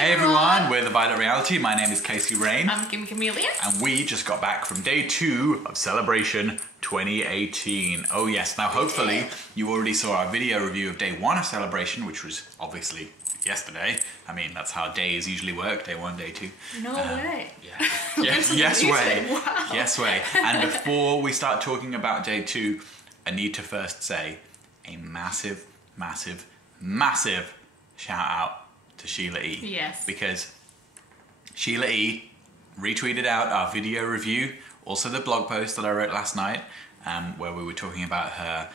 Hey everyone, we're The Violet Reality. My name is Casey Rain. I'm Kim Camellia. And we just got back from day 2 of Celebration 2018. Oh yes, now hopefully you already saw our video review of day 1 of Celebration, which was obviously yesterday. I mean, that's how days usually work, day 1, day 2. No way. Yeah. Yes way. Wow. Yes way. And before we start talking about day 2, I need to first say a massive, massive, massive shout out to Sheila E. Yes. Because Sheila E retweeted out our video review, also the blog post that I wrote last night, where we were talking about her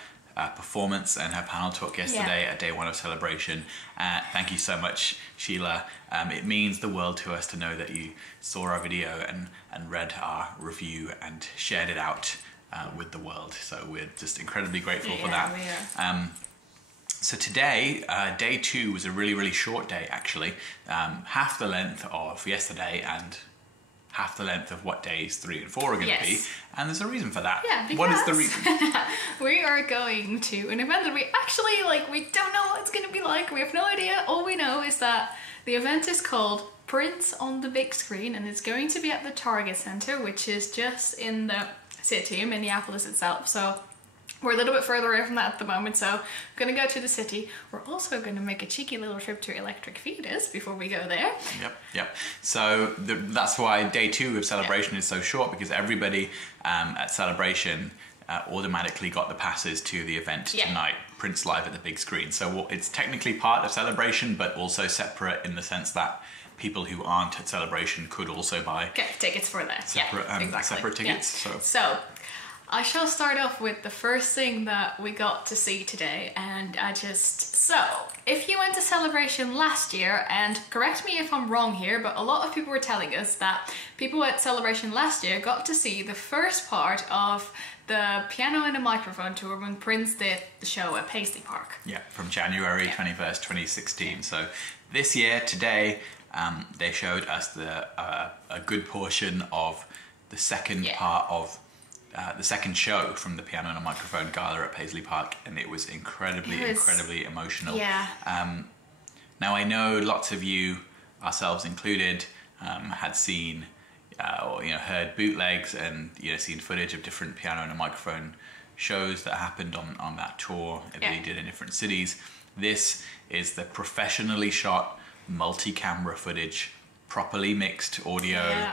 performance and her panel talk yesterday at day 1 of Celebration. Thank you so much, Sheila. It means the world to us to know that you saw our video and read our review and shared it out with the world. So we're just incredibly grateful for that. We are. So today, day 2 was a really, really short day actually. Half the length of yesterday and half the length of what days 3 and 4 are going to be. And there's a reason for that. Yeah, because what is the reason? we are going to an event that we actually, we don't know what it's going to be like. We have no idea. All we know is that the event is called Prince on the Big Screen, and it's going to be at the Target Center, which is just in the city, in Minneapolis itself. So we're a little bit further away from that at the moment, so I'm gonna go to the city. We're also gonna make a cheeky little trip to Electric Fetus before we go there. Yep. So that's why day 2 of Celebration is so short, because everybody at Celebration automatically got the passes to the event tonight, Prince Live at the Big Screen. So it's technically part of Celebration, but also separate in the sense that people who aren't at Celebration could also buy tickets for that. Separate tickets. Yeah. So I shall start off with the first thing that we got to see today, and so if you went to Celebration last year, and correct me if I'm wrong here, but a lot of people were telling us that people at Celebration last year got to see the first part of the Piano and a Microphone tour when Prince did the show at Paisley Park. Yeah, from January 21st, 2016. So this year, today, they showed us a good portion of the second part of the second show from the Piano and a Microphone gala at Paisley Park, and it was incredibly emotional. Yeah. Now I know lots of you, ourselves included, had seen or heard bootlegs and seen footage of different Piano and a Microphone shows that happened on that tour that they did in different cities. This is the professionally shot multi-camera footage, properly mixed audio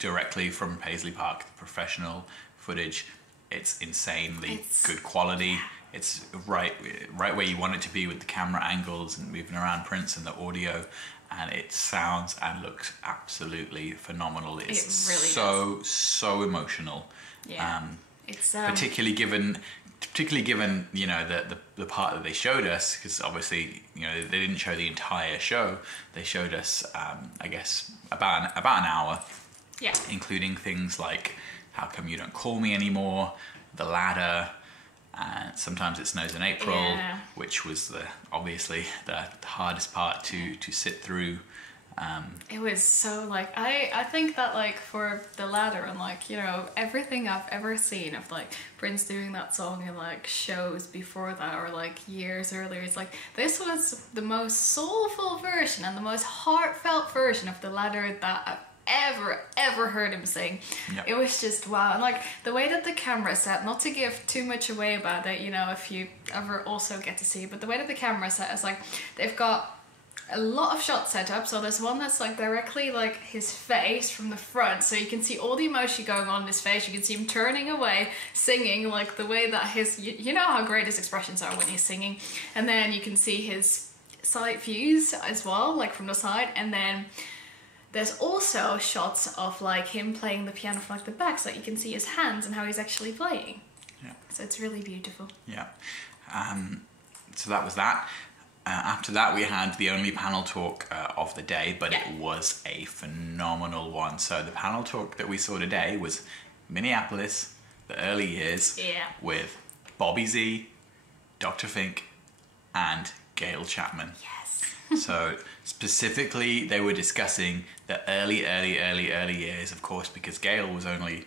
directly from Paisley Park, professional footage. It's insanely good quality. It's right where you want it to be with the camera angles and moving around Prince and the audio, and it sounds and looks absolutely phenomenal. It's really so emotional. Yeah. It's particularly given the part that they showed us, because obviously they didn't show the entire show. They showed us I guess about an hour. Yeah. Including things like How Come You Don't Call Me Anymore, The Ladder, and Sometimes It Snows in April, which was obviously the hardest part to sit through. It was so I think that for The Ladder and everything I've ever seen of Prince doing that song in shows before that or years earlier, it's this was the most soulful version and the most heartfelt version of The Ladder that I've ever heard him sing. It was just wow. And the way that the camera set, not to give too much away about it, if you ever also get to see, but the way that the camera set is they've got a lot of shots set up. So there's one that's directly his face from the front, so you can see all the emotion going on in his face. You can see him turning away, singing, the way that his, you know how great his expressions are when he's singing. And then you can see his side views as well, from the side. And then there's also shots of him playing the piano from the back, so that you can see his hands and how he's actually playing. Yeah. So it's really beautiful. Yeah. So that was that. After that, we had the only panel talk of the day, but it was a phenomenal one. So the panel talk that we saw today was Minneapolis, the early years, with Bobby Z, Dr. Fink, and Gail Chapman. Yes. So specifically, they were discussing the early years, of course, because Gail was only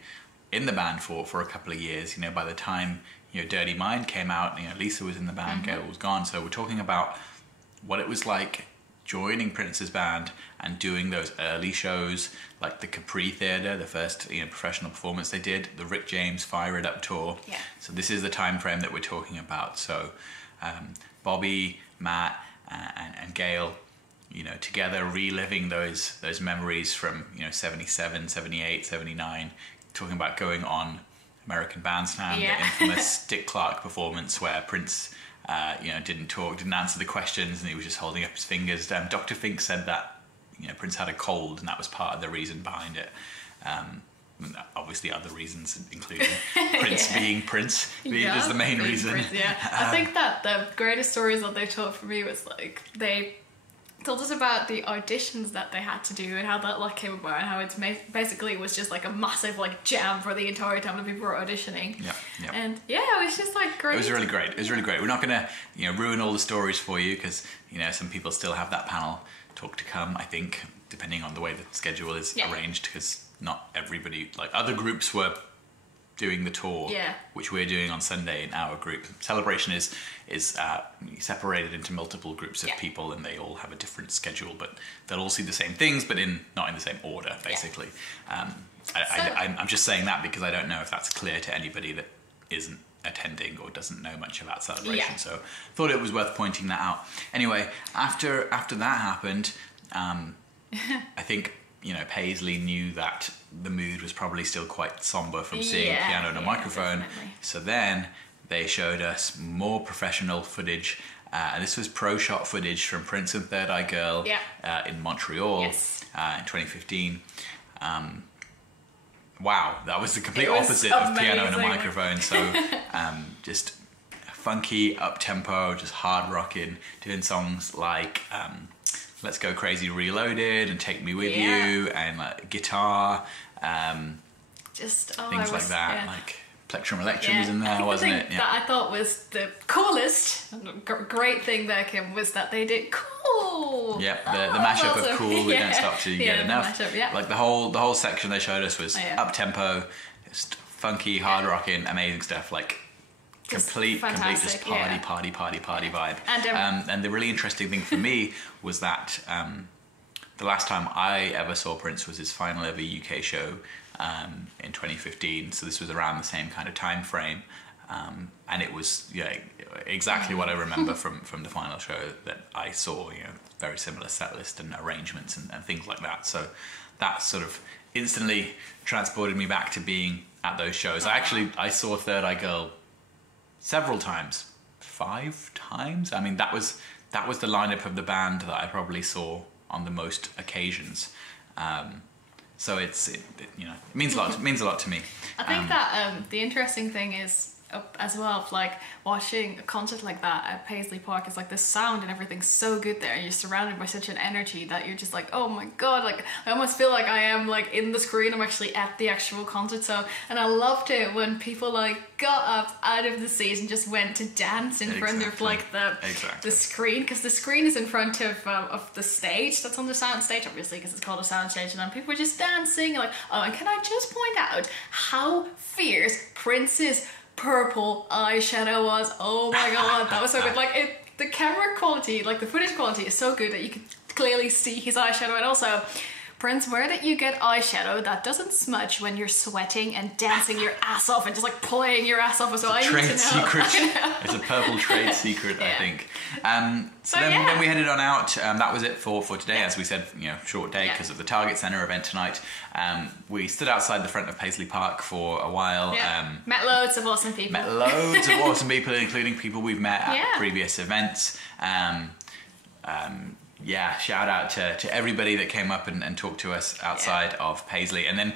in the band for a couple of years. By the time Dirty Mind came out, Lisa was in the band, Gail was gone. So we're talking about what it was like joining Prince's band and doing those early shows, like the Capri Theatre, the first professional performance they did, the Rick James Fire It Up tour. Yeah. So this is the time frame that we're talking about. So Bobby, Matt, and Gail, together reliving those memories from 77, 78, 79, talking about going on American Bandstand, the infamous Dick Clark performance where Prince didn't talk, didn't answer the questions, and he was just holding up his fingers. Dr. Fink said that Prince had a cold, and that was part of the reason behind it. Obviously other reasons, including Prince being Prince, is the main reason. Prince, I think that the greatest stories that they told for me was like they told us about the auditions that they had to do and how that came about, and how it's basically was just like a massive jam for the entire time that people were auditioning. Yeah. And it was just great. It was really great. We're not gonna ruin all the stories for you, because some people still have that panel talk to come, I think, depending on the way the schedule is arranged, because not everybody, other groups were doing the tour, which we're doing on Sunday in our group. Celebration is separated into multiple groups of people, and they all have a different schedule, but they'll all see the same things, but not in the same order, basically. I'm just saying that because I don't know if that's clear to anybody that isn't attending or doesn't know much about Celebration. So thought it was worth pointing that out. Anyway, after that happened, I think Paisley knew that the mood was probably still quite somber from seeing Piano and a Microphone. Definitely. So then they showed us more professional footage. And this was pro shot footage from Prince and Third Eye Girl in Montreal in 2015. Wow, that was the complete opposite of Piano and a Microphone. So just funky, up-tempo, just hard rocking, doing songs like Let's Go Crazy Reloaded and Take Me With You, and guitar, things like that. Like Plectrum Electrum was in there, wasn't it? That I thought was the coolest, great thing there, Kim, was that they did cool. Yeah, the mashup of Cool, We Don't Stop Till You Get Enough. Mashup, like the whole section they showed us was up tempo, just funky, hard rocking, amazing stuff. Complete just party vibe. And the really interesting thing for me was that the last time I ever saw Prince was his final ever UK show in 2015. So this was around the same kind of time frame, and it was exactly what I remember from the final show that I saw. Very similar set list and arrangements and things like that. So that sort of instantly transported me back to being at those shows. I saw Third Eye Girl several times, 5 times. I mean, that was the lineup of the band that I probably saw on the most occasions. So it means a lot. It means a lot to me. I think that the interesting thing is as well, watching a concert like that at Paisley Park, is the sound and everything's so good there, and you're surrounded by such an energy that you're just oh my god, I almost feel like I am in the screen. I'm actually at the actual concert. So, and I loved it when people got up out of the seats and just went to dance in front of the screen, because the screen is in front of the stage that's on the sound stage, obviously, because it's called a sound stage, and then people were just dancing and can I just point out how fierce Prince's purple eyeshadow was. Oh my god, that was so good. The camera quality, the footage quality is so good that you could clearly see his eyeshadow. And also, Prince, where did you get eyeshadow that doesn't smudge when you're sweating and dancing your ass off and just playing your ass off? So I need to know. Trade secret. It's a purple trade secret, I think. So then we headed on out. That was it for today. As we said, short day because of the Target Centre event tonight. We stood outside the front of Paisley Park for a while. Met loads of awesome people. Including people we've met at previous events. Shout out to everybody that came up and talked to us outside of Paisley. And then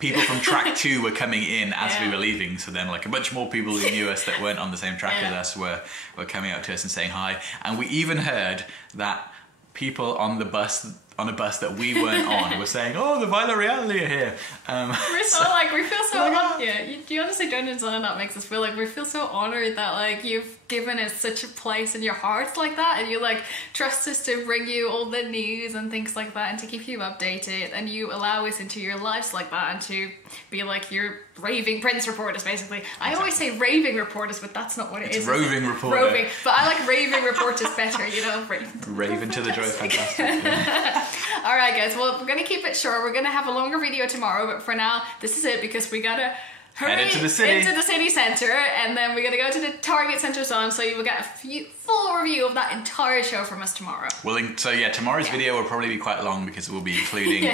people from track 2 were coming in as we were leaving. So then a bunch more people who knew us that weren't on the same track as us were coming up to us and saying hi. And we even heard that people on the bus on a bus that we weren't on were saying, "Oh, the Violet Reality are here." We're so like, we feel so yeah. You honestly don't understand how that makes us feel. Like, we feel so honored that like you've given us such a place in your hearts like that, and you like trust us to bring you all the news and things like that, and to keep you updated, and you allow us into your lives like that, and to be like your raving Prince reporters, basically. I always say raving reporters, but that's not what it is. Roving reporter. Roving, but I like raving reporters better. You know, Raven to the joy, fantastic. Yeah. All right, guys. Well, we're gonna keep it short. We're gonna have a longer video tomorrow, but for now, this is it because we gotta hurry into the city centre, and then we're gonna go to the Target Centre Zone, so you will get a full review of that entire show from us tomorrow. So yeah, tomorrow's video will probably be quite long because we'll be including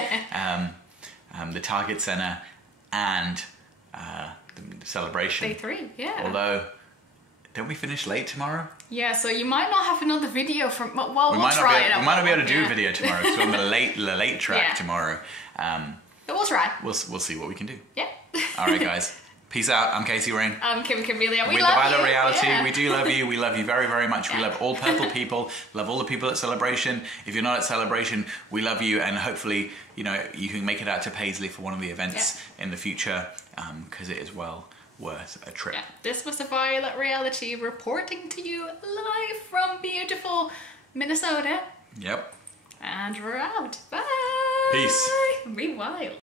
the Target Centre and the celebration. Day 3, yeah. Although, don't we finish late tomorrow? Yeah, so you might not have another video from. Well, we'll try it. We might not be able to do a video tomorrow because we're on the late track tomorrow. But we'll try. We'll see what we can do. Yeah. All right, guys. Peace out. I'm Casey Rain. I'm Kim Camelia. We With love the Violet you. Reality. Yeah. We do love you. We love you very, very much. We love all purple people. Love all the people at Celebration. If you're not at Celebration, we love you, and hopefully, you know, you can make it out to Paisley for one of the events in the future, because it is well worth a trip. Yeah. This was the Violet Reality reporting to you live from beautiful Minnesota. Yep. And we're out. Bye. Peace. Be wild.